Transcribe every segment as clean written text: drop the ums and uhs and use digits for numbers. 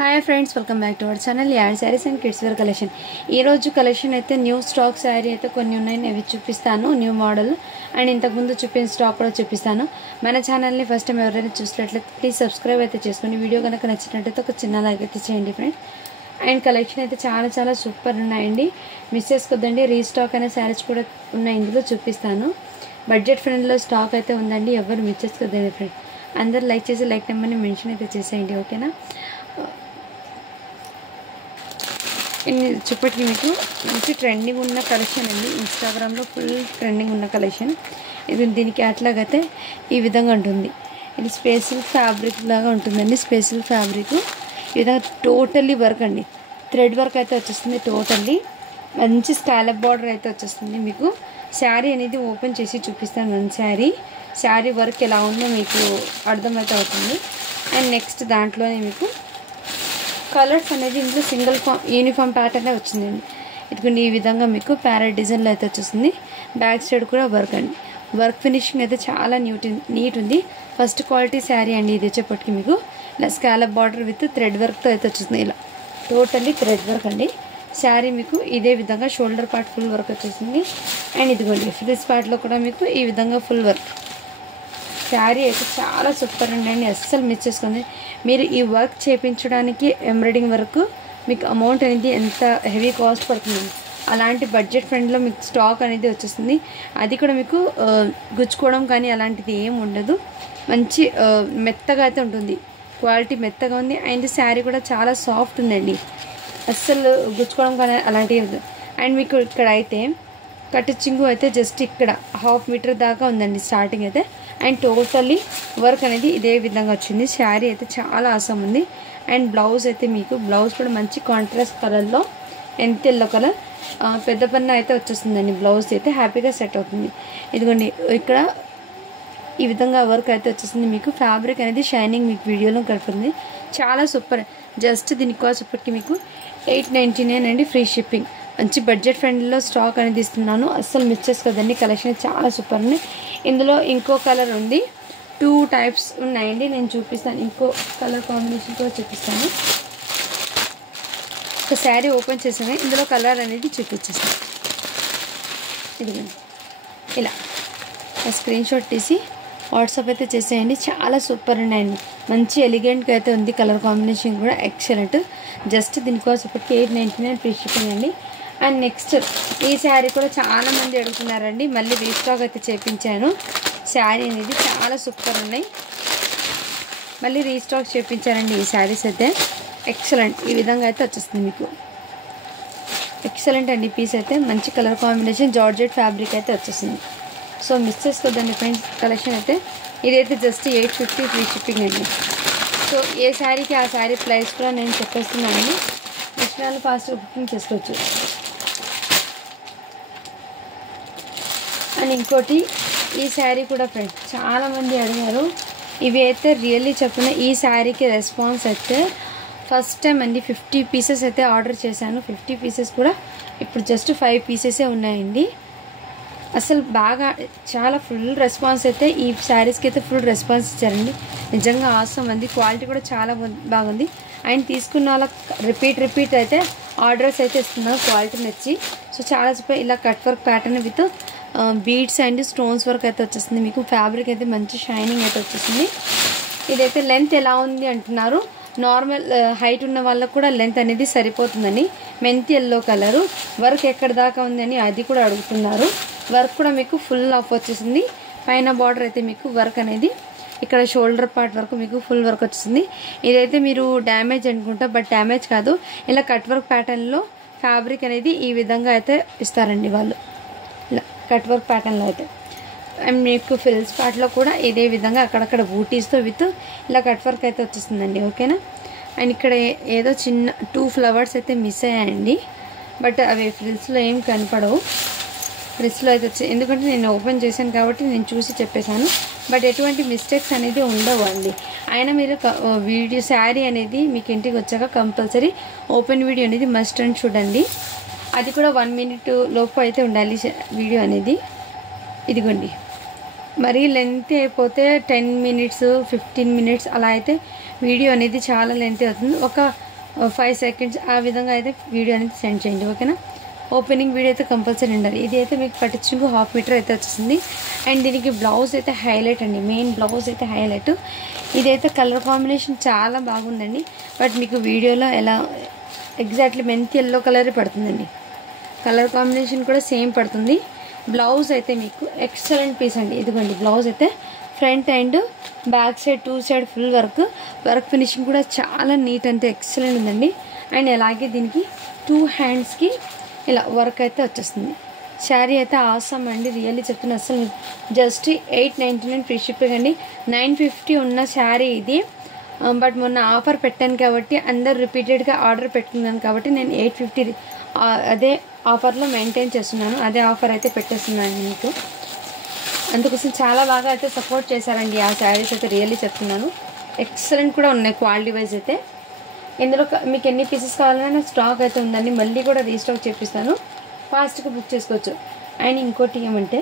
Hi friends, welcome back to our channel యాడ్ sarees and kids wear collection. ఈరోజు collection అయితే new stock saree అయితే కొన్ని ఉన్నాయి, అవి చూపిస్తాను. న్యూ మోడల్ అండ్ ఇంతకుముందు చూపిన స్టాక్ కూడా చూపిస్తాను. మన ఛానల్ని ఫస్ట్ టైం ఎవరైనా చూసినట్లయితే ప్లీజ్ సబ్స్క్రైబ్ అయితే చేసుకోండి. వీడియో కనుక నచ్చినట్టయితే ఒక చిన్న లైక్ అయితే చేయండి ఫ్రెండ్స్. అండ్ కలెక్షన్ అయితే చాలా సూపర్ ఉన్నాయండి, మిస్ చేసుకోద్దండి. రీస్టాక్ అనే శారీస్ కూడా ఉన్నాయి, ఇందులో చూపిస్తాను. బడ్జెట్ ఫ్రెండ్లో స్టాక్ అయితే ఉందండి, ఎవరు మిస్ చేసుకోద్దండి ఫ్రెండ్స్. అందరు లైక్ చేసి లైక్ నెంబర్ని మెన్షన్ అయితే చేసేయండి, ఓకేనా. చూపటికి మీకు మంచి ట్రెండింగ్ ఉన్న కలెక్షన్ అండి, ఇన్స్టాగ్రామ్లో ఫుల్ ట్రెండింగ్ ఉన్న కలెక్షన్. ఇది దీనికి అట్లాగైతే ఈ విధంగా ఉంటుంది. ఇది స్పెషల్ ఫ్యాబ్రిక్ లాగా ఉంటుందండి, స్పెషల్ ఫ్యాబ్రిక్. ఈ విధంగా టోటల్లీ వర్క్ అండి, థ్రెడ్ వర్క్ అయితే వచ్చేస్తుంది. టోటల్లీ మంచి స్కాలప్ బార్డర్ అయితే వచ్చేస్తుంది. మీకు శారీ అనేది ఓపెన్ చేసి చూపిస్తాను. మన శారీ వర్క్ ఎలా ఉందో మీకు అర్థమైతే అవుతుంది. అండ్ నెక్స్ట్ దాంట్లోనే మీకు కలర్స్ అనేది ఇందులో సింగిల్ యూనిఫామ్ ప్యాటర్నే వచ్చిందండి. ఇదిగోండి, ఈ విధంగా మీకు ప్యారెట్ డిజైన్లో అయితే వచ్చేస్తుంది. బ్యాక్ సైడ్ కూడా వర్క్ అండి, వర్క్ ఫినిషింగ్ అయితే చాలా నీట్ ఉంది. ఫస్ట్ క్వాలిటీ శారీ అండి ఇది. వచ్చేప్పటికి మీకు ఇలా స్కాలప్ బార్డర్ విత్ థ్రెడ్ వర్క్తో అయితే వచ్చేస్తుంది. ఇలా టోటల్లీ థ్రెడ్ వర్క్ అండి. శారీ మీకు ఇదే విధంగా షోల్డర్ పార్ట్ ఫుల్ వర్క్ వచ్చేసింది. అండ్ ఇదిగోండి ఫ్రిల్స్ పార్ట్లో కూడా మీకు ఈ విధంగా ఫుల్ వర్క్. శారీ అయితే చాలా సూపర్ అండి, అస్సలు మిస్ చేసుకోండి. మీరు ఈ వర్క్ చేయించడానికి ఎంబ్రాయిడింగ్ వర్క్ మీకు అమౌంట్ అనేది ఎంత హెవీ కాస్ట్ పడుతుంది. అలాంటి బడ్జెట్ ఫ్రెండ్లో మీకు స్టాక్ అనేది వచ్చేస్తుంది. అది కూడా మీకు గుచ్చుకోవడం కానీ అలాంటిది ఏం ఉండదు. మంచి మెత్తగా అయితే ఉంటుంది, క్వాలిటీ మెత్తగా ఉంది. అండ్ శారీ కూడా చాలా సాఫ్ట్ ఉందండి, అస్సలు గుచ్చుకోవడం కానీ అలాంటివి. అండ్ మీకు ఇక్కడ అయితే కటింగ్ అయితే జస్ట్ ఇక్కడ 1/2 మీటర్ దాకా ఉందండి స్టార్టింగ్ అయితే. అండ్ టోటల్లీ వర్క్ అనేది ఇదే విధంగా వచ్చింది. శారీ అయితే చాలా ఆసమ్ ఉంది. అండ్ బ్లౌజ్ అయితే మీకు బ్లౌజ్ కూడా మంచి కాంట్రాస్ట్ కలర్లో, ఎంత ఎల్లో కలర్ పెద్ద పన్న అయితే వచ్చేస్తుందండి. బ్లౌజ్ అయితే హ్యాపీగా సెట్ అవుతుంది. ఇదిగోండి ఇక్కడ ఈ విధంగా వర్క్ అయితే వచ్చేసింది. మీకు ఫ్యాబ్రిక్ అనేది షైనింగ్ మీకు వీడియోలో కలుపుతుంది, చాలా సూపర్. జస్ట్ దీనికి కాస్ట్ ఇప్పటికి మీకు 899 అండి, ఫ్రీ షిప్పింగ్. మంచి బడ్జెట్ ఫ్రెండ్లీలో స్టాక్ అనేది ఇస్తున్నాను, అస్సలు మిస్ చేసుకోదండి. కలెక్షన్ చాలా సూపర్ ఉంది. ఇందులో ఇంకో కలర్ ఉంది, 2 టైప్స్ ఉన్నాయండి, నేను చూపిస్తాను. ఇంకో కలర్ కాంబినేషన్ కూడా చూపిస్తాను. ఒక శారీ ఓపెన్ చేసాను, ఇందులో కలర్ అనేది చూపించేస్తాను. ఇదిగోండి ఇలా స్క్రీన్ షాట్ తీసి వాట్సాప్ అయితే చేసేయండి. చాలా సూపర్ ఉన్నాయండి, మంచి ఎలిగెంట్గా అయితే ఉంది. కలర్ కాంబినేషన్ కూడా ఎక్సలెంట్. జస్ట్ దీనికోసం ఇప్పటికి 899 ఫ్రీ షిప్పింగ్ అండి. అండ్ నెక్స్ట్ ఈ శారీ కూడా చాలా మంది అడుగుతున్నారండి, మళ్ళీ రీస్టాక్ అయితే చేయించాను. శారీ అనేది చాలా సూపర్ ఉన్నాయి, మళ్ళీ రీస్టాక్ చేయించానండి. ఈ శారీస్ అయితే ఎక్సలెంట్, ఈ విధంగా అయితే వచ్చేస్తుంది మీకు. ఎక్సలెంట్ అండి పీస్ అయితే, మంచి కలర్ కాంబినేషన్ జార్జెట్ ఫ్యాబ్రిక్ అయితే వచ్చేసింది. సో మిస్ చేసుకోద్దండి ఫ్రెండ్స్. కలెక్షన్ అయితే ఇదైతే జస్ట్ 850 ఫ్రీ షిప్పింగ్ అండి. సో ఏ శారీకి ఆ శారీ ప్రైస్ కూడా నేను చెప్పేస్తున్నానండి, విషయాలు ఫాస్ట్గా బుకింగ్ చేసుకోవచ్చు. అండ్ ఇంకోటి ఈ శారీ కూడా ఫ్రెండ్స్ చాలామంది అడిగారు. ఇవి అయితే రియల్లీ చెప్పిన ఈ శారీకి రెస్పాన్స్ అయితే ఫస్ట్ టైం అండి. 50 పీసెస్ అయితే ఆర్డర్ చేశాను, 50 పీసెస్ కూడా ఇప్పుడు జస్ట్ 5 పీసెసే ఉన్నాయండి. అసలు బాగా చాలా ఫుల్ రెస్పాన్స్ అయితే ఈ శారీస్కి అయితే ఫుల్ రెస్పాన్స్ ఇచ్చారండి. నిజంగా ఆసమ్ అంది, క్వాలిటీ కూడా చాలా బాగుంది. అండ్ తీసుకున్న వాళ్ళకి రిపీట్ అయితే ఆర్డర్స్ అయితే ఇస్తున్నాను, క్వాలిటీ నచ్చి. సో చాలా సూపర్. ఇలా cut work pattern with beads and stones work అయితే వచ్చేస్తుంది. మీకు ఫ్యాబ్రిక్ అయితే మంచి షైనింగ్ అయితే వచ్చేస్తుంది. ఇదైతే లెంత్ ఎలా ఉంది అంటున్నారు. నార్మల్ హైట్ ఉన్న వాళ్ళకు కూడా లెంత్ అనేది సరిపోతుందని. మెంతి ఎల్లో కలరు వర్క్ ఎక్కడ దాకా ఉందని అది కూడా అడుగుతున్నారు. వర్క్ కూడా మీకు ఫుల్ ఆఫ్ వచ్చేసింది. పైన బార్డర్ అయితే మీకు వర్క్ అనేది ఇక్కడ షోల్డర్ పార్ట్ వరకు మీకు ఫుల్ వర్క్ వచ్చేసింది. ఇదైతే మీరు డ్యామేజ్ అనుకుంటా, బట్ డ్యామేజ్ కాదు. ఇలా కట్ వర్క్ ప్యాటర్న్లో ఫ్యాబ్రిక్ అనేది ఈ విధంగా అయితే ఇస్తారండి వాళ్ళు, ఇలా కట్ వర్క్ ప్యాటర్న్లో అయితే. అండ్ మీకు ఫిల్స్ పార్ట్లో కూడా ఇదే విధంగా అక్కడక్కడ బూటీస్తో విత్ ఇలా కట్ వర్క్ అయితే వచ్చేస్తుందండి, ఓకేనా. అండ్ ఇక్కడ ఏదో చిన్న 2 ఫ్లవర్స్ అయితే మిస్ అయ్యాయండి, బట్ అవి ఫ్రిల్స్లో ఏం కనపడవు. ఫ్రిల్స్లో అయితే వచ్చాయి, ఎందుకంటే నేను ఓపెన్ చేశాను కాబట్టి నేను చూసి చెప్పేశాను. బట్ ఎటువంటి మిస్టేక్స్ అనేది ఉండవు అండి. అయినా మీరు వీడియో శారీ అనేది మీకు ఇంటికి వచ్చాక కంపల్సరీ ఓపెన్ వీడియో అనేది మస్ట్ అండ్ చూడండి. అది కూడా 1 మినిట్ లోపు అయితే ఉండాలి వీడియో అనేది. ఇదిగోండి, మరీ లెంత్ అయిపోతే 10 మినిట్స్ 15 మినిట్స్ అలా అయితే వీడియో అనేది చాలా లెంత్ అవుతుంది. ఒక 5 సెకండ్స్ ఆ విధంగా అయితే వీడియో అనేది సెండ్ చేయండి, ఓకేనా. ఓపెనింగ్ వీడియో అయితే కంపల్సరీ ఉండాలి. ఇది అయితే మీకు పట్టించుకు 1/2 మీటర్ అయితే వచ్చేసింది. అండ్ దీనికి బ్లౌజ్ అయితే హైలైట్ అండి, మెయిన్ బ్లౌజ్ అయితే హైలైట్. ఇదైతే కలర్ కాంబినేషన్ చాలా బాగుందండి. బట్ మీకు వీడియోలో ఎలా ఎగ్జాక్ట్లీ మెంతి ఎల్లో కలరే పడుతుందండి. కలర్ కాంబినేషన్ కూడా సేమ్ పడుతుంది. బ్లౌజ్ అయితే మీకు ఎక్సలెంట్ పీస్ అండి. ఇదిగోండి బ్లౌజ్ అయితే front and back side 2 side full work finishing కూడా చాలా నీట్ అంటే ఎక్సలెంట్ ఉందండి. అండ్ అలాగే దీనికి 2 హ్యాండ్స్కి ఇలా వర్క్ అయితే వచ్చేస్తుంది. శారీ అయితే ఆసమ్ అండి, రియల్లీ చెప్తున్నా. అసలు జస్ట్ 899 ఫ్రీ షిప్పింగ్ అండి. 950 ఉన్న శారీ ఇది. బట్ మొన్న ఆఫర్ పెట్టాను కాబట్టి అందరు రిపీటెడ్గా ఆర్డర్ పెట్టుకున్నాను కాబట్టి నేను 850 అదే ఆఫర్లో మెయింటైన్ చేస్తున్నాను. అదే ఆఫర్ అయితే పెట్టేస్తున్నాను మీకు. అందుకోసం చాలా బాగా అయితే సపోర్ట్ చేశారండి ఆ శారీస్ అయితే, రియల్లీ చెప్తున్నాను. ఎక్సలెంట్ కూడా ఉన్నాయి క్వాలిటీ వైజ్ అయితే. ఇందులో మీకు ఎన్ని పీసెస్ కావాలన్నా స్టాక్ అయితే ఉందండి, మళ్ళీ కూడా రీస్టాక్ చేపిస్తాను, ఫాస్ట్గా బుక్ చేసుకోవచ్చు. అండ్ ఇంకోటి ఏమంటే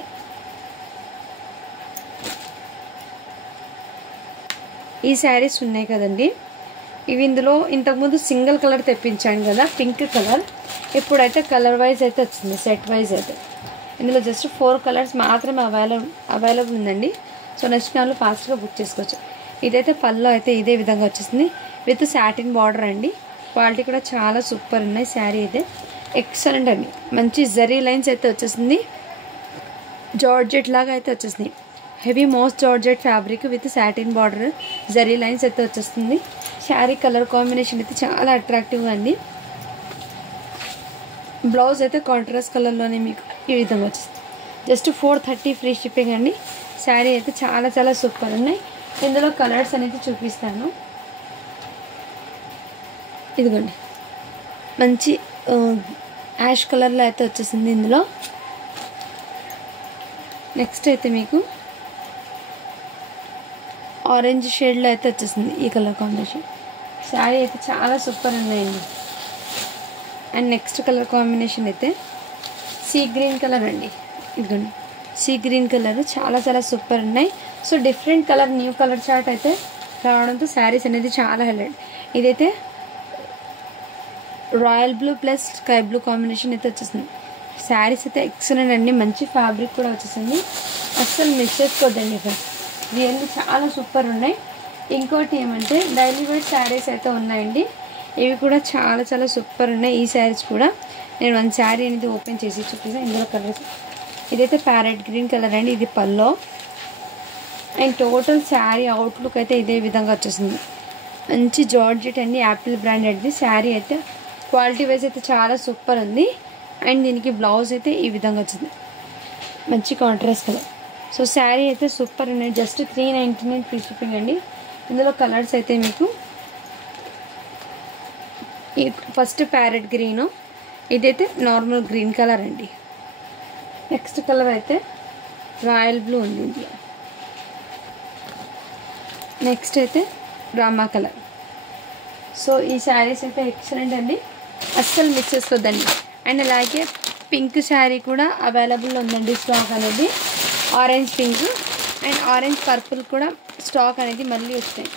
ఈ శారీస్ ఉన్నాయి కదండి, ఇవి ఇందులో ఇంతకుముందు సింగిల్ కలర్ తెప్పించాను కదా, పింక్ కలర్. ఇప్పుడైతే కలర్ వైజ్ అయితే వచ్చింది, సెట్ వైజ్ అయితే. ఇందులో జస్ట్ 4 కలర్స్ మాత్రమే అవైలబుల్ ఉందండి. సో నెక్స్ట్ వాళ్ళు ఫాస్ట్గా బుక్ చేసుకోవచ్చు. ఇదైతే పళ్ళు అయితే ఇదే విధంగా వచ్చేసింది విత్ సాటిన్ బార్డర్ అండి. క్వాలిటీ కూడా చాలా సూపర్ ఉన్నాయి. శారీ అయితే ఎక్సలెంట్ అండి. మంచి జరీ లైన్స్ అయితే వచ్చేసింది, జార్జెట్ లాగా అయితే వచ్చేసింది. Heavy most georgette fabric with satin border zari lines అయితే వచ్చేస్తుంది. శారీ కలర్ కాంబినేషన్ అయితే చాలా అట్రాక్టివ్గా అండి. బ్లౌజ్ అయితే కాంట్రాస్ట్ కలర్లోనే మీకు ఈ విధంగా వచ్చేస్తుంది. జస్ట్ 430 ఫ్రీ షిప్పింగ్ అండి. శారీ అయితే చాలా చాలా సూపర్ ఉన్నాయి. ఇందులో కలర్స్ అనేది చూపిస్తాను. ఇదిగోండి మంచి యాష్ కలర్లో అయితే వచ్చేసింది ఇందులో. నెక్స్ట్ అయితే మీకు ఆరెంజ్ షేడ్లో అయితే వచ్చేసింది ఈ కలర్ కాంబినేషన్. శారీ అయితే చాలా సూపర్ ఉన్నాయండి. అండ్ నెక్స్ట్ కలర్ కాంబినేషన్ అయితే సీ గ్రీన్ కలర్ అండి. ఇదిగోండి సీ గ్రీన్ కలర్ చాలా చాలా సూపర్ ఉన్నాయి. So different colour new colour chart అయితే రావడంతో శారీస్ అనేది చాలా హైలైట్. ఇదైతే royal blue plus sky blue combination అయితే వచ్చేసింది. శారీస్ అయితే ఎక్సలెంట్ అండి, మంచి ఫ్యాబ్రిక్ కూడా వచ్చేసింది. అస్సలు మిస్ చేసుకోవద్దండి ఫ్రెండ్స్, రియల్లీ చాలా సూపర్ ఉన్నాయి. ఇంకోటి ఏమంటే డైలీ వేర్ శారీస్ అయితే ఉన్నాయండి, ఇవి కూడా చాలా చాలా సూపర్ ఉన్నాయి. ఈ శారీస్ కూడా నేను 1 శారీ అనేది ఓపెన్ చేసి చూపిస్తాను. ఇందులో కలర్స్ ఇదైతే ప్యారెట్ గ్రీన్ కలర్ అండి, ఇది పల్లో. అండ్ టోటల్ శారీ అవుట్లుక్ అయితే ఇదే విధంగా వచ్చేసింది. మంచి జార్జెట్ అండి, యాపిల్ బ్రాండెడ్ది. శారీ అయితే క్వాలిటీ వైజ్ అయితే చాలా సూపర్ ఉంది. అండ్ దీనికి బ్లౌజ్ అయితే ఈ విధంగా వచ్చింది, మంచి కాంట్రాస్ట్ కలర్. సో శారీ అయితే సూపర్ ఉన్నాయి. జస్ట్ 399 ఫ్రీ షిప్పింగ్ అండి. ఇందులో కలర్స్ అయితే మీకు ఫస్ట్ ప్యారెట్ గ్రీను, ఇదైతే నార్మల్ గ్రీన్ కలర్ అండి. నెక్స్ట్ కలర్ అయితే రాయల్ బ్లూ ఉంది ఇందులో. నెక్స్ట్ అయితే రామా కలర్. సో ఈ శారీస్ అయితే ఎక్సలెంట్ అండి, అస్సలు మిస్ చేసుకోవద్దండి. అండ్ అలాగే పింక్ శారీ కూడా అవైలబుల్ ఉందండి స్టాక్ అనేది, orange pink and orange purple కూడా స్టాక్ అనేది మళ్ళీ వచ్చాయి.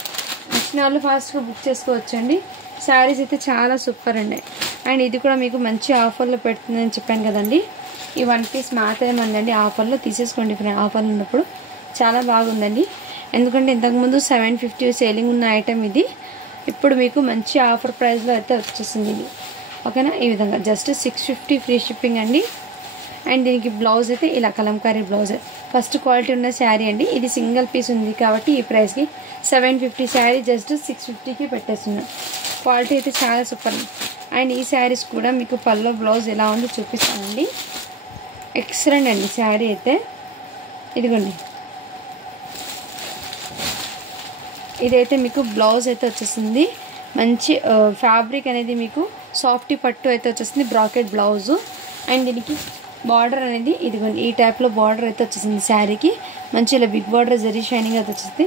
వచ్చిన వాళ్ళు ఫాస్ట్గా బుక్ చేసుకోవచ్చండి. శారీస్ అయితే చాలా సూపర్ అండి. అండ్ ఇది కూడా మీకు మంచి ఆఫర్లో పెడుతుందని చెప్పాను కదండి, ఈ 1 పీస్ మాత్రమే ఉందండి ఆఫర్లో, తీసేసుకోండి ఫ్రెండ్. ఆఫర్లో ఉన్నప్పుడు చాలా బాగుందండి. ఎందుకంటే ఇంతకుముందు 750 సేలింగ్ ఉన్న ఐటెం ఇది, ఇప్పుడు మీకు మంచి ఆఫర్ ప్రైస్లో అయితే వచ్చేసింది ఇది, ఓకేనా. ఈ విధంగా జస్ట్ 650 ఫ్రీ షిప్పింగ్ అండి. అండ్ దీనికి బ్లౌజ్ అయితే ఇలా కలంకారీ బ్లౌజ్, ఫస్ట్ క్వాలిటీ ఉన్న శారీ అండి. ఇది సింగిల్ పీస్ ఉంది కాబట్టి ఈ ప్రైస్కి 750 శారీ జస్ట్ 650కి పెట్టేస్తున్నాను. క్వాలిటీ అయితే చాలా సూపర్. అండ్ ఈ శారీస్ కూడా మీకు పల్లో బ్లౌజ్ ఎలా ఉందో చూపిస్తానండి. ఎక్సలెంట్ అండి శారీ అయితే. ఇదిగోండి ఇదైతే మీకు బ్లౌజ్ అయితే వచ్చేసింది, మంచి ఫ్యాబ్రిక్ అనేది మీకు సాఫ్టీ పట్టు అయితే వచ్చేసింది, బ్రాకెట్ బ్లౌజు. అండ్ దీనికి బార్డర్ అనేది ఇదిగోండి ఈ టైప్లో బార్డర్ అయితే వచ్చేసింది శారీకి, మంచి ఇలా బిగ్ బార్డర్ జరీ షైనింగ్ అయితే వచ్చేసింది.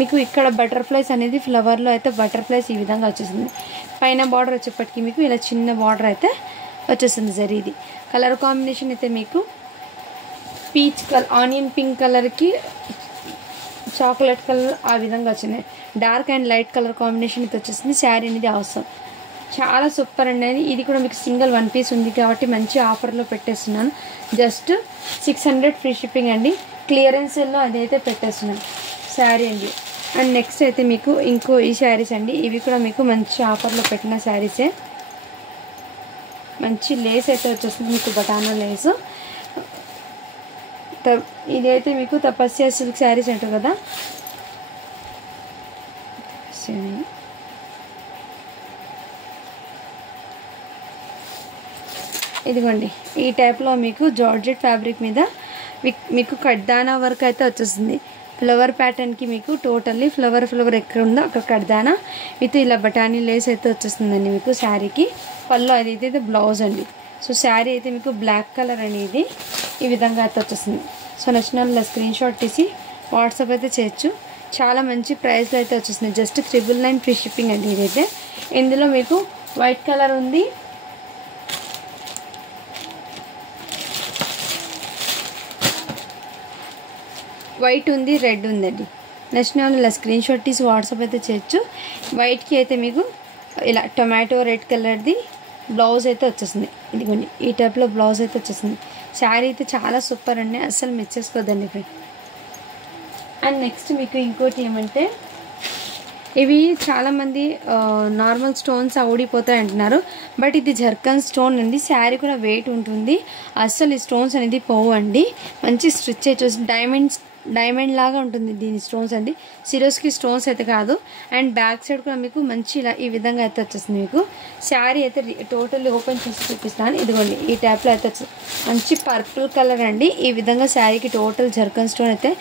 మీకు ఇక్కడ బటర్ఫ్లైస్ అనేది ఫ్లవర్లో అయితే బటర్ఫ్లైస్ ఈ విధంగా వచ్చేసింది. పైన బార్డర్ వచ్చేప్పటికి మీకు ఇలా చిన్న బార్డర్ అయితే వచ్చేసింది జరీది. కలర్ కాంబినేషన్ అయితే మీకు పీచ్ కలర్, ఆనియన్ పింక్ కలర్కి చాక్లెట్ కలర్ ఆ విధంగా వచ్చింది. Dark and light colour combination అయితే వచ్చేసింది. శారీ అనేది అవసరం చాలా సూపర్ అండి. ఇది కూడా మీకు సింగిల్ 1 పీస్ ఉంది కాబట్టి మంచి ఆఫర్లో పెట్టేస్తున్నాను. జస్ట్ 600 ఫ్రీ షిప్పింగ్ అండి. క్లియరెన్స్ సేల్లో అదైతే పెట్టేస్తున్నాను శారీ అండి. అండ్ నెక్స్ట్ అయితే మీకు ఇంకో ఈ శారీస్ అండి. ఇవి కూడా మీకు మంచి ఆఫర్లో పెట్టిన శారీసే. మంచి లేస్ అయితే వచ్చేస్తుంది మీకు, బటానా లేసు. ఇదైతే మీకు తపస్య సిల్క్ శారీస్ అంటారు కదా, ఇదిగోండి ఈ టైప్లో మీకు జార్జెట్ ఫ్యాబ్రిక్ మీద మీకు కడ్దానా వర్క్ అయితే వచ్చేస్తుంది. ఫ్లవర్ ప్యాటర్న్కి మీకు టోటల్లీ ఫ్లవర్ ఎక్కడ ఉందో అక్కడ కడ్దానా విత్ ఇలా బటానీ లేస్ అయితే వచ్చేస్తుందండి మీకు శారీకి. పళ్ళు అది అయితే బ్లౌజ్ అండి. సో శారీ అయితే మీకు బ్లాక్ కలర్ అనేది ఈ విధంగా అయితే వచ్చేస్తుంది. సో నచ్చిన వాళ్ళు స్క్రీన్ షాట్ తీసి వాట్సాప్ అయితే చేయొచ్చు. చాలా మంచి ప్రైస్లో అయితే వచ్చేస్తుంది. జస్ట్ 999 ఫ్రీ షిప్పింగ్ అండి ఇదైతే. ఇందులో మీకు వైట్ కలర్ ఉంది, వైట్ ఉంది, రెడ్ ఉందండి. నచ్చిన వాళ్ళు ఇలా స్క్రీన్ షాట్ తీసి వాట్సాప్ అయితే చేయొచ్చు. వైట్కి అయితే మీకు ఇలా టొమాటో రెడ్ కలర్ది బ్లౌజ్ అయితే వచ్చేస్తుంది. ఇదిగోండి ఈ టైప్లో బ్లౌజ్ అయితే వచ్చేస్తుంది. శారీ అయితే చాలా సూపర్ అండి, అస్సలు మిస్ చేసుకోవద్దండి ఫ్రెండ్. అండ్ నెక్స్ట్ మీకు ఇంకోటి ఏమంటే, ఇవి చాలామంది నార్మల్ స్టోన్స్ ఊడిపోతాయి అంటున్నారు. బట్ ఇది జర్కన్ స్టోన్ అండి. శారీ కూడా వెయిట్ ఉంటుంది, అస్సలు ఈ స్టోన్స్ అనేది పోవు అండి. మంచి స్టిచ్ అయితే డైమండ్ లాగా ఉంటుంది దీని స్టోన్స్ అండి. సిరోస్కి స్టోన్స్ అయితే కాదు. అండ్ బ్యాక్ సైడ్ కూడా మీకు మంచి ఇలా ఈ విధంగా అయితే వచ్చేస్తుంది మీకు. శారీ అయితే టోటల్లీ ఓపెన్ చేసి చూపిస్తాను. ఇదిగోండి ఈ టైప్లో అయితే వచ్చేది. మంచి పర్పుల్ కలర్ అండి. ఈ విధంగా శారీకి టోటల్ జర్కన్ స్టోన్ అయితే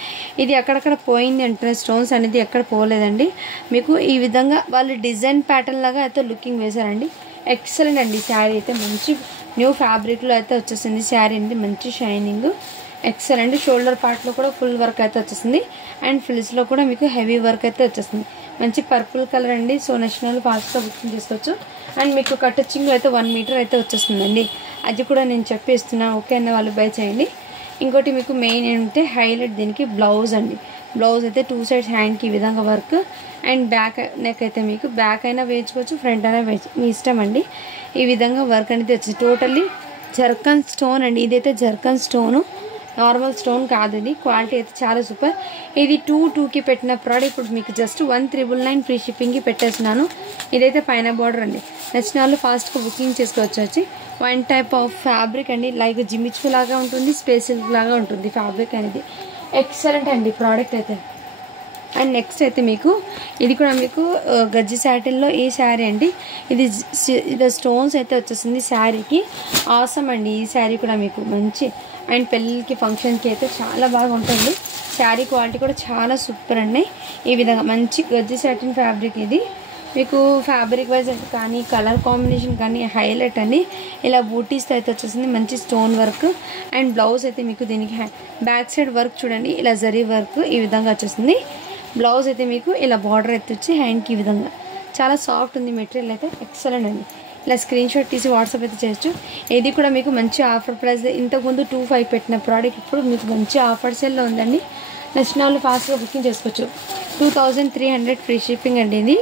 ఇది అక్కడక్కడ పోయింది అంటున్న స్టోన్స్ అనేది ఎక్కడ పోలేదండి మీకు. ఈ విధంగా వాళ్ళు డిజైన్ ప్యాటర్న్ లాగా అయితే లుకింగ్ వేశారండి. ఎక్సలెంట్ అండి. శారీ అయితే మంచి న్యూ ఫ్యాబ్రిక్లో అయితే వచ్చేసింది. శారీ అనేది మంచి షైనింగ్ ఎక్సలెంట్. షోల్డర్ పార్ట్లో కూడా ఫుల్ వర్క్ అయితే వచ్చేసింది. అండ్ ఫ్రిల్స్లో కూడా మీకు హెవీ వర్క్ అయితే వచ్చేస్తుంది. మంచి పర్పుల్ కలర్ అండి. సో నచ్చినాలు ఫాస్ట్గా బుకింగ్ చేసుకోవచ్చు. అండ్ మీకు కట్టొచ్చింగ్ అయితే 1 మీటర్ అయితే వచ్చేస్తుందండి. అది కూడా నేను చెప్పేస్తున్నాను, ఓకే అన్న వాళ్ళు బై చేయండి. ఇంకోటి మీకు మెయిన్ ఏంటంటే హైలైట్ దీనికి బ్లౌజ్ అండి. బ్లౌజ్ అయితే 2 సైడ్స్ హ్యాండ్కి ఈ విధంగా వర్క్. అండ్ బ్యాక్ నెక్ అయితే మీకు బ్యాక్ అయినా వేయించుకోవచ్చు, ఫ్రంట్ అయినా మీ ఇష్టం అండి. ఈ విధంగా వర్క్ అనేది వచ్చింది. టోటల్లీ జర్కన్ స్టోన్ అండి. ఇదైతే జర్కన్ స్టోను, నార్మల్ స్టోన్ కాదు. ఇది క్వాలిటీ అయితే చాలా సూపర్. ఇది 2కి పెట్టిన ప్రోడక్ట్ ఇప్పుడు మీకు జస్ట్ 1999 ఫ్రీ షిప్పింగ్కి పెట్టేస్తున్నాను. ఇదైతే పైన బార్డర్ అండి. నచ్చిన వాళ్ళు ఫాస్ట్గా బుకింగ్ చేసుకోవచ్చు. వచ్చి 1 టైప్ ఆఫ్ ఫ్యాబ్రిక్ అండి. లైక్ జిమిచ్కు లాగా ఉంటుంది, స్పేస్ సిల్క్ లాగా ఉంటుంది ఫ్యాబ్రిక్ అనేది. ఎక్సలెంట్ అండి ప్రోడక్ట్ అయితే. అండ్ నెక్స్ట్ అయితే మీకు ఇది కూడా మీకు గజ్జి శాటిన్లో ఈ శారీ అండి. ఇది స్టోన్స్ అయితే వచ్చేసింది శారీకి. ఆసమ్ అండి. ఈ శారీ కూడా మీకు మంచి అండ్ పెళ్ళికి ఫంక్షన్కి అయితే చాలా బాగా ఉంటుంది. శారీ క్వాలిటీ కూడా చాలా సూపర్ అండి. ఈ విధంగా మంచి గజ్జి శాటిన్ ఫ్యాబ్రిక్ ఇది. మీకు ఫ్యాబ్రిక్ వైజ్ కానీ కలర్ కాంబినేషన్ కానీ హైలైట్ అండి. ఇలా బూటీస్తో అయితే వచ్చేసింది. మంచి స్టోన్ వర్క్. అండ్ బ్లౌజ్ అయితే మీకు దీనికి బ్యాక్ సైడ్ వర్క్ చూడండి, ఇలా జరీ వర్క్ ఈ విధంగా వచ్చేసింది. బ్లౌజ్ అయితే మీకు ఇలా బార్డర్ అయితే వచ్చి హ్యాండ్కి ఈ విధంగా చాలా సాఫ్ట్ ఉంది. మెటీరియల్ అయితే ఎక్సలెంట్ అండి. ఇలా స్క్రీన్ షాట్ తీసి వాట్సాప్ అయితే చేయొచ్చు. ఇది కూడా మీకు మంచి ఆఫర్ ప్రైస్. ఇంతకుముందు 25 పెట్టిన ప్రోడక్ట్ ఇప్పుడు మీకు మంచి ఆఫర్ సేల్లో ఉందండి. నచ్చిన వాళ్ళు ఫాస్ట్గా బుకింగ్ చేసుకోవచ్చు. 2300 ఫ్రీ షిప్పింగ్ అండి ఇది.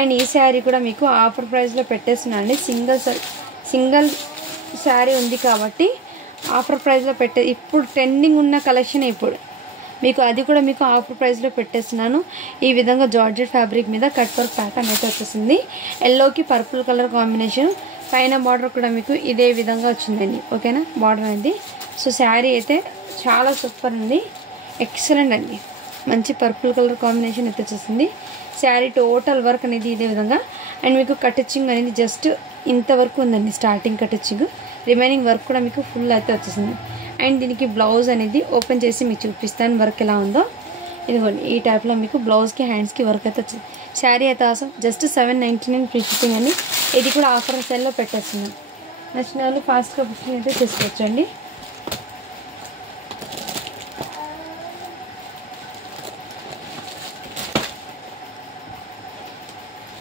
అండ్ ఈ శారీ కూడా మీకు ఆఫర్ ప్రైస్లో పెట్టేస్తున్నాను అండి. సింగిల్ శారీ ఉంది కాబట్టి ఆఫర్ ప్రైస్లో ఇప్పుడు ట్రెండింగ్ ఉన్న కలెక్షన్ ఇప్పుడు మీకు అది కూడా మీకు ఆఫర్ ప్రైస్లో పెట్టేస్తున్నాను. ఈ విధంగా జార్జెట్ ఫ్యాబ్రిక్ మీద కట్ వర్క్ ప్యాటర్న్ అయితే వచ్చేసింది. ఎల్లోకి పర్పుల్ కలర్ కాంబినేషన్. పైన బార్డర్ కూడా మీకు ఇదే విధంగా వచ్చిందండి. ఓకేనా బార్డర్ అనేది. సో శారీ అయితే చాలా సూపర్ ఉంది, ఎక్సలెంట్ అండి. మంచి పర్పుల్ కలర్ కాంబినేషన్ అయితే వచ్చేసింది. శారీ టోటల్ వర్క్ అనేది ఇదే విధంగా. అండ్ మీకు కటింగ్ అనేది జస్ట్ ఇంతవరకు ఉందండి, స్టార్టింగ్ కటింగ్. రిమైనింగ్ వర్క్ కూడా మీకు ఫుల్ అయితే వచ్చేసింది. అండ్ దీనికి బ్లౌజ్ అనేది ఓపెన్ చేసి మీకు చూపిస్తాను వర్క్ ఎలా ఉందో. ఇదిగోండి ఈ టైప్లో మీకు బ్లౌజ్కి హ్యాండ్స్కి వర్క్ అయితే వచ్చింది. శారీ అయితే అవసరం జస్ట్ 799 ఫ్రీ షిప్పింగ్ అండి. ఇది కూడా ఆఫర్ సెల్లో పెట్టేస్తున్నాను. నచ్చిన వాళ్ళు ఫాస్ట్గా బుకింగ్ అయితే చేసుకోవచ్చు అండి.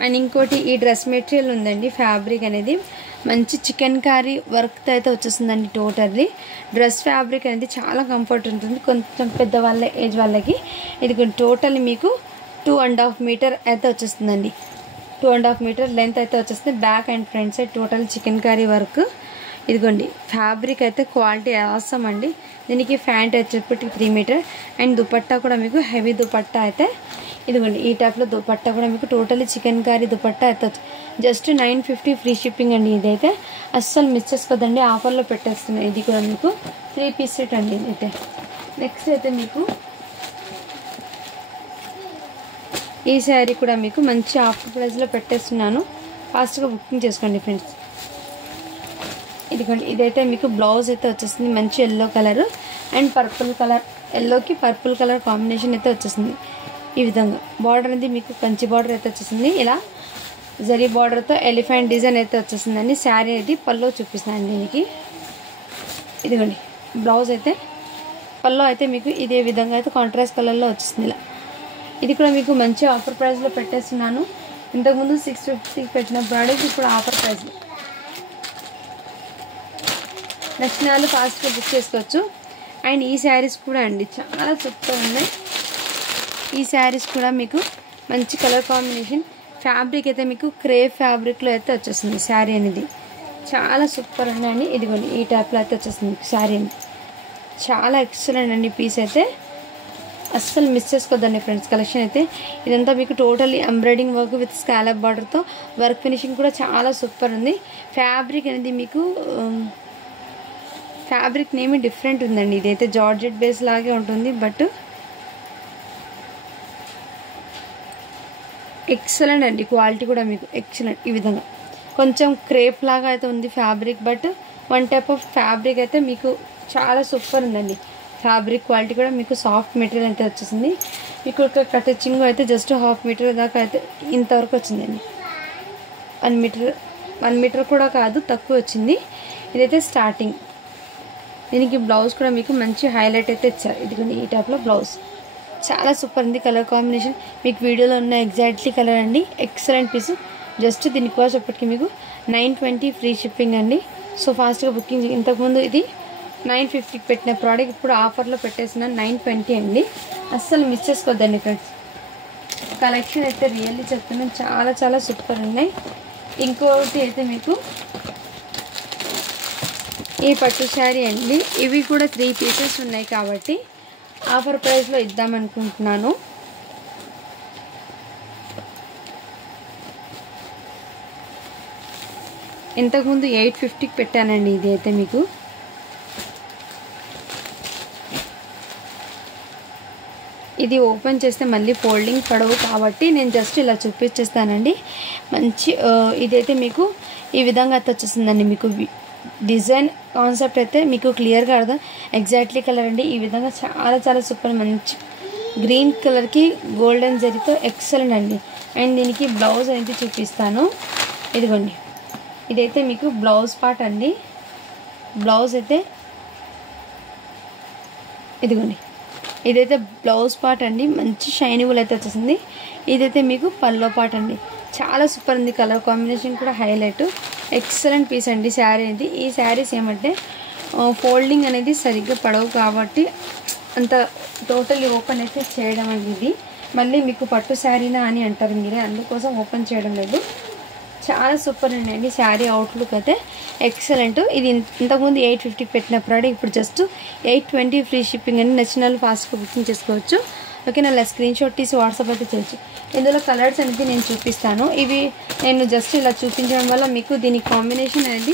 అండ్ ఇంకోటి ఈ డ్రెస్ మెటీరియల్ ఉందండి. ఫ్యాబ్రిక్ అనేది మంచి చికెన్ కర్రీ వర్క్తో అయితే వచ్చేస్తుందండి. టోటల్లీ డ్రెస్ ఫ్యాబ్రిక్ అనేది చాలా కంఫర్ట్ ఉంటుంది కొంచెం పెద్దవాళ్ళ ఏజ్ వాళ్ళకి. ఇది టోటల్లీ మీకు 2.5 మీటర్ అయితే వచ్చేస్తుందండి. 2.5 మీటర్ లెంత్ అయితే వచ్చేస్తుంది. Back and front side total chicken curry work. ఇదిగోండి ఫ్యాబ్రిక్ అయితే క్వాలిటీ అవసరం అండి. దీనికి ప్యాంట్ వచ్చేప్పటికి 3 మీటర్ అండ్ దుపట్టా కూడా మీకు హెవీ దుపట్టా అయితే ఇదిగోండి ఈ టైప్లో దుపట్టా కూడా మీకు టోటల్లీ చికెన్ కర్రీ దుపట్టా అయితే జస్ట్ 950 ఫ్రీ షిప్పింగ్ అండి. ఇదైతే అస్సలు మిస్ చేసుకోదండి, ఆఫర్లో పెట్టేస్తున్నాయి. ఇది కూడా మీకు 3 పీస్ సెట్ అండి ఇదైతే. నెక్స్ట్ అయితే మీకు ఈ శారీ కూడా మీకు మంచి ఆఫర్ ప్రైస్లో పెట్టేస్తున్నాను, ఫాస్ట్గా బుకింగ్ చేసుకోండి ఫ్రెండ్స్. ఇదిగోండి ఇదైతే మీకు బ్లౌజ్ అయితే వచ్చేస్తుంది మంచి yellow colour and purple colour, ఎల్లోకి పర్పుల్ కలర్ కాంబినేషన్ అయితే వచ్చేస్తుంది. ఈ విధంగా బార్డర్ అనేది మీకు కంచి బార్డర్ అయితే వచ్చేసింది. ఇలా జరీ బార్డర్తో ఎలిఫెంట్ డిజైన్ అయితే వచ్చేసిందండి. శారీ అనేది పల్లో చూపిస్తాను దీనికి. ఇదిగోండి బ్లౌజ్ అయితే పల్లో అయితే మీకు ఇదే విధంగా అయితే కాంట్రాస్ట్ కలర్లో వచ్చేసింది. ఇలా ఇది కూడా మీకు మంచి ఆఫర్ ప్రైస్లో పెట్టేస్తున్నాను. ఇంతకుముందు 650 పెట్టిన ప్రోడక్ట్ ఇప్పుడు ఆఫర్ ప్రైస్లో. నచ్చిన వాళ్ళు ఫాస్ట్గా బుక్ చేసుకోవచ్చు. అండ్ ఈ శారీస్ కూడా అండి చాలా సూపర్ ఉన్నాయి. ఈ శారీస్ కూడా మీకు మంచి కలర్ కాంబినేషన్, ఫ్యాబ్రిక్ అయితే మీకు క్రేప్ ఫ్యాబ్రిక్లో అయితే వచ్చేస్తుంది. శారీ అనేది చాలా సూపర్ ఉన్నాయండి. ఇదిగోండి ఈ టైప్లో అయితే వచ్చేస్తుంది శారీ అనేది. చాలా ఎక్సలెంట్ అండి పీస్ అయితే, అస్సలు మిస్ చేసుకోవద్దండి ఫ్రెండ్స్. కలెక్షన్ అయితే ఇదంతా మీకు totally embroidering work with scallop బార్డర్తో వర్క్ ఫినిషింగ్ కూడా చాలా సూపర్ ఉంది. ఫ్యాబ్రిక్ అనేది మీకు ఫ్యాబ్రిక్ నేమి డిఫరెంట్ ఉందండి. ఇదైతే జార్జెట్ బేస్ లాగే ఉంటుంది, బట్ ఎక్సలెంట్ అండి. క్వాలిటీ కూడా మీకు ఎక్సలెంట్. ఈ విధంగా కొంచెం క్రేప్ లాగా అయితే ఉంది fabric, but one type of fabric అయితే మీకు చాలా సూపర్ ఉందండి. ఫ్యాబ్రిక్ క్వాలిటీ కూడా మీకు సాఫ్ట్ మెటీరియల్ అయితే వచ్చేసింది. మీకు కటింగ్ అయితే జస్ట్ 1/2 మీటర్ దాకా అయితే ఇంతవరకు వచ్చిందండి. 1 మీటర్ కూడా కాదు, తక్కువ వచ్చింది. ఇదైతే స్టార్టింగ్. దీనికి బ్లౌజ్ కూడా మీకు మంచి హైలైట్ అయితే ఇచ్చారు. ఇది ఈ టైప్లో బ్లౌజ్ చాలా సూపర్ ఉంది. కలర్ కాంబినేషన్ మీకు వీడియోలో ఉన్న ఎగ్జాక్ట్లీ కలర్ అండి. Excellent piece. జస్ట్ దీని కాస్ట్ అప్పటికి మీకు 920 ఫ్రీ షిప్పింగ్ అండి. సో ఫాస్ట్గా బుకింగ్. ఇంతకుముందు ఇది 950 పెట్టిన ప్రోడక్ట్ ఇప్పుడు ఆఫర్లో పెట్టేసిన 920 అండి. అస్సలు మిస్ చేసుకోవద్దండి ఫ్రెండ్స్. కలెక్షన్ అయితే రియల్లీ చెప్తున్నాను, చాలా చాలా సూపర్ ఉన్నాయి. ఇంకోటి అయితే మీకు ఈ పట్టు శారీ అండి. ఇవి కూడా 3 పీసెస్ ఉన్నాయి కాబట్టి ఆఫర్ ప్రైస్లో ఇద్దామనుకుంటున్నాను. ఇంతకుముందు 850కి పెట్టానండి. ఇది అయితే మీకు ఇది ఓపెన్ చేస్తే మళ్ళీ ఫోల్డింగ్ పడవు కాబట్టి నేను జస్ట్ ఇలా చూపించేస్తానండి. మంచి ఇదైతే మీకు ఈ విధంగా అయితే వచ్చేసిందండి. మీకు డిజైన్ కాన్సెప్ట్ అయితే మీకు క్లియర్గా అర్థం. ఎగ్జాక్ట్లీ కలర్ అండి. ఈ విధంగా చాలా చాలా సూపర్. మంచి గ్రీన్ కలర్కి గోల్డెన్ జరీతో ఎక్సలెంట్ అండి. అండ్ దీనికి బ్లౌజ్ అనేది చూపిస్తాను. ఇదిగోండి ఇదైతే మీకు బ్లౌజ్ పార్ట్ అండి. బ్లౌజ్ అయితే ఇదిగోండి ఇదైతే బ్లౌజ్ పార్ట్ అండి. మంచి షైనింగ్ అయితే వచ్చేసింది. ఇదైతే మీకు పల్లో పార్ట్ అండి. చాలా సూపర్ ఉంది. కలర్ కాంబినేషన్ కూడా హైలైట్. ఎక్సలెంట్ పీస్ అండి శారీ అనేది. ఈ శారీస్ ఏమంటే ఫోల్డింగ్ అనేది సరిగ్గా పడవు కాబట్టి అంత టోటల్లీ ఓపెన్ అయితే చేయడం అండి. ఇది మళ్ళీ మీకు పట్టు శారీనా అని అంటారు మీరే, అందుకోసం ఓపెన్ చేయడం లేదు. చాలా సూపర్ అండి శారీ అవుట్లుక్ అయితే ఎక్సలెంట్. ఇది ఇంతకుముందు 850 పెట్టిన ప్రోడక్ట్ ఇప్పుడు జస్ట్ 820 ఫ్రీ షిప్పింగ్ అని. నచ్చిన వాళ్ళు ఫాస్ట్గా బుకింగ్ చేసుకోవచ్చు. ఓకే, నా స్క్రీన్ షాట్ తీసి వాట్సాప్ అయితే చేయొచ్చు. ఇందులో కలర్స్ అనేది నేను చూపిస్తాను. ఇవి నేను జస్ట్ ఇలా చూపించడం వల్ల మీకు దీని కాంబినేషన్ అనేది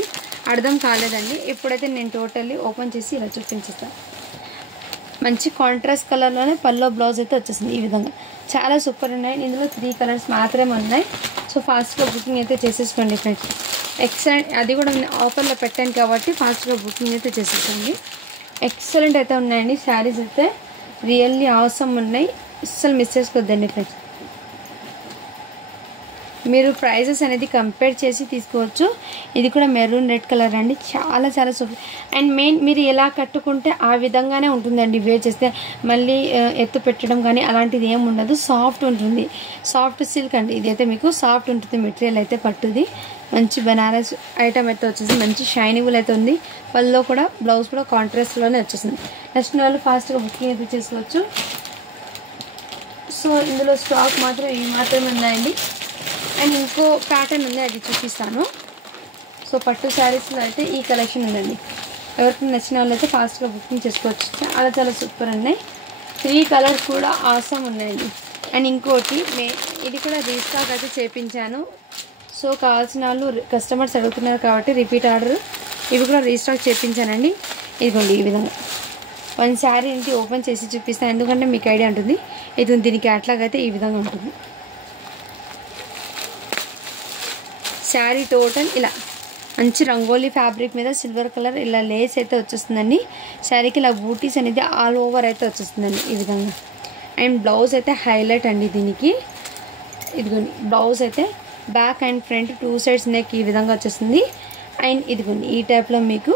అర్థం కాలేదండి. ఇప్పుడైతే నేను టోటల్లీ ఓపెన్ చేసి ఇలా చూపించేస్తాను. మంచి కాంట్రాస్ట్ కలర్లోనే పల్లో బ్లౌజ్ అయితే వచ్చేసింది. ఈ విధంగా చాలా సూపర్ ఉన్నాయి. ఇందులో 3 కలర్స్ మాత్రమే ఉన్నాయి. సో ఫాస్ట్గా బుకింగ్ అయితే చేసేసుకోండి ఫ్రెండ్స్. ఎక్సలెంట్. అది కూడా నేను ఆఫర్లో పెట్టాను కాబట్టి ఫాస్ట్గా బుకింగ్ అయితే చేసేసుకోండి. ఎక్సలెంట్ అయితే ఉన్నాయండి శారీస్ అయితే. రియల్లీ అవసరం ఉన్నాయి. అస్సలు మిస్ చేసుకోవద్దండి ఫ్రెండ్స్. మీరు ప్రైజెస్ అనేది కంపేర్ చేసి తీసుకోవచ్చు. ఇది కూడా మెరూన్ రెడ్ కలర్ అండి. చాలా చాలా సూపర్. అండ్ మెయిన్ మీరు ఎలా కట్టుకుంటే ఆ విధంగానే ఉంటుందండి. వేర్ చేస్తే మళ్ళీ ఎత్తు పెట్టడం కానీ అలాంటిది ఏమి ఉండదు. సాఫ్ట్ ఉంటుంది. సాఫ్ట్ సిల్క్ అండి. ఇదైతే మీకు సాఫ్ట్ ఉంటుంది మెటీరియల్ అయితే. పట్టుది మంచి బనారస్ ఐటమ్ అయితే వచ్చేసింది. మంచి షైనింగ్ అయితే ఉంది. పళ్ళలో కూడా బ్లౌజ్ కూడా కాంట్రాస్ట్లోనే వచ్చేసింది. నెక్స్ట్ వాళ్ళు ఫాస్ట్గా బుకింగ్ అయితే చేసుకోవచ్చు. సో ఇందులో స్టాక్ మాత్రం ఇవి మాత్రమే ఉన్నాయండి. అండ్ ఇంకో ప్యాటర్న్ ఉంది, అది చూపిస్తాను. సో పట్టు శారీస్లో అయితే ఈ కలెక్షన్ ఉందండి. ఎవరికి నచ్చిన వాళ్ళు అయితే ఫాస్ట్గా బుకింగ్ చేసుకోవచ్చు. చాలా చాలా సూపర్ ఉన్నాయి. 3 కలర్స్ కూడా ఆసమ్ ఉన్నాయండి. అండ్ ఇంకోటి ఇది కూడా రీస్టాక్ అయితే చేయించాను. సో కావాల్సిన వాళ్ళు కస్టమర్స్ అడుగుతున్నారు కాబట్టి రిపీట్ ఆర్డర్ ఇవి కూడా రీస్టాక్ చేయించానండి. ఇదిగోండి ఈ విధంగా 1 శారీ ఇంటి ఓపెన్ చేసి చూపిస్తాను, ఎందుకంటే మీకు ఐడియా ఉంటుంది. ఇది దీని క్యాట్లాగ్ అయితే ఈ విధంగా ఉంటుంది. శారీ టోటల్ ఇలా మంచి రంగోలీ ఫ్యాబ్రిక్ మీద సిల్వర్ కలర్ ఇలా లేస్ అయితే వచ్చేస్తుందండి. శారీకి ఇలా బూటీస్ అనేది ఆల్ ఓవర్ అయితే వచ్చేస్తుందండి ఈ విధంగా. అండ్ బ్లౌజ్ అయితే హైలైట్ అండి దీనికి. ఇదిగోండి బ్లౌజ్ అయితే back and front 2 sides neck ఈ విధంగా వచ్చేస్తుంది. అండ్ ఇదిగోండి ఈ టైప్లో మీకు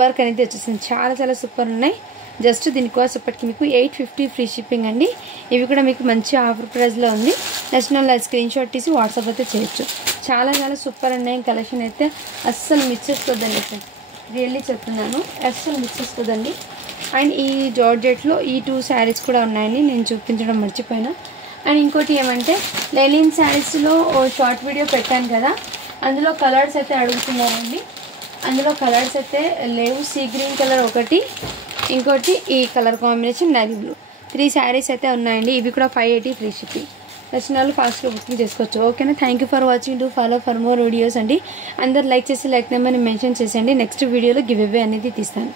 వర్క్ అనేది వచ్చేస్తుంది. చాలా చాలా సూపర్ ఉన్నాయి. జస్ట్ దీని కాస్ట్ ఇప్పటికి మీకు 850 ఫ్రీ షిప్పింగ్ అండి. ఇవి కూడా మీకు మంచి ఆఫర్ ప్రైస్లో ఉంది. నేషనల్ స్క్రీన్ షాట్ తీసి వాట్సాప్ అయితే చేయొచ్చు. చాలా చాలా సూపర్ ఉన్నాయి. కలెక్షన్ అయితే అస్సలు మిస్ చేసుకోదండి. రియల్లీ చెప్తున్నాను, అస్సలు మిస్ చేసుకోదండి. అండ్ ఈ జార్జెట్లో ఈ 2 శారీస్ కూడా ఉన్నాయండి, నేను చూపించడం మర్చిపోయినా. అండ్ ఇంకోటి ఏమంటే లెనిన్ శారీస్లో షార్ట్ వీడియో పెట్టాను కదా, అందులో కలర్స్ అయితే అడుగుతున్నారండి. అందులో కలర్స్ అయితే లేవు. సీ గ్రీన్ కలర్ ఒకటి, ఇంకోటి ఈ colour combination navy blue. 3 saris అయితే ఉన్నాయండి. ఇవి కూడా 580 ఫ్రీ షిప్పింగ్. నచ్చిన వాళ్ళు ఫాస్ట్గా బుకింగ్ చేసుకోవచ్చు. ఓకేనా, thank you for watching. Do follow for more videos అండి. అందరు లైక్ చేసి లైక్ నెంబర్ని మెన్షన్ చేసేయండి. నెక్స్ట్ వీడియోలో గివ్ అవే అనేది తీస్తాను.